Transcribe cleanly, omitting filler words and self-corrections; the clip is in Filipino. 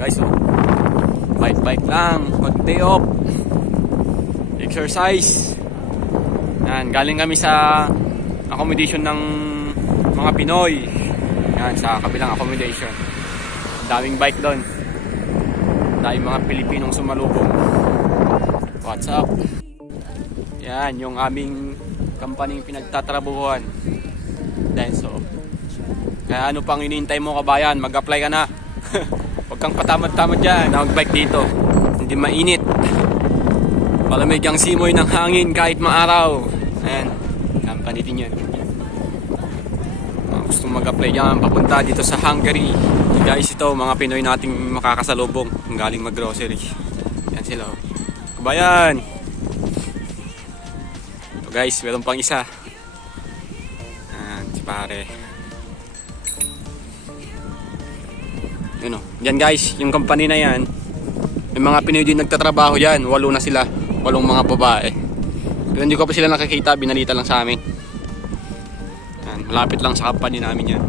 guys, oh. Bike lang, mag-day off, exercise. Yan, galing kami sa accommodation ng mga Pinoy. Yan, sa kabilang accommodation. Daming bike doon. Daming mga Pilipinong sumalubong. What's up? Yan, yung aming company pinagtatrabuhan. Denso. Kaya ano pang hinihintay mo, kabayan? Mag-apply ka na. Huwag kang patamad-tamad dyan na mag-bike dito. Hindi mainit. Malamig ang simoy ng hangin kahit maaraw. Ayan, company din yan. Gusto mag-apply dyan, papunta dito sa Hungary. Guys, ito mga Pinoy nating makakasalubong kung galing mag-grocery. Yan sila, oh. Kabayan! Ito guys, meron pang isa. Ayan, si pare. Yun, oh. Yan guys, yung company na yan, may mga Pinoy din nagtatrabaho dyan. 8 na sila, 8 mga babae. Pero hindi ko pa sila nakikita, binalita lang sa amin. Yan, malapit lang sa company namin yan.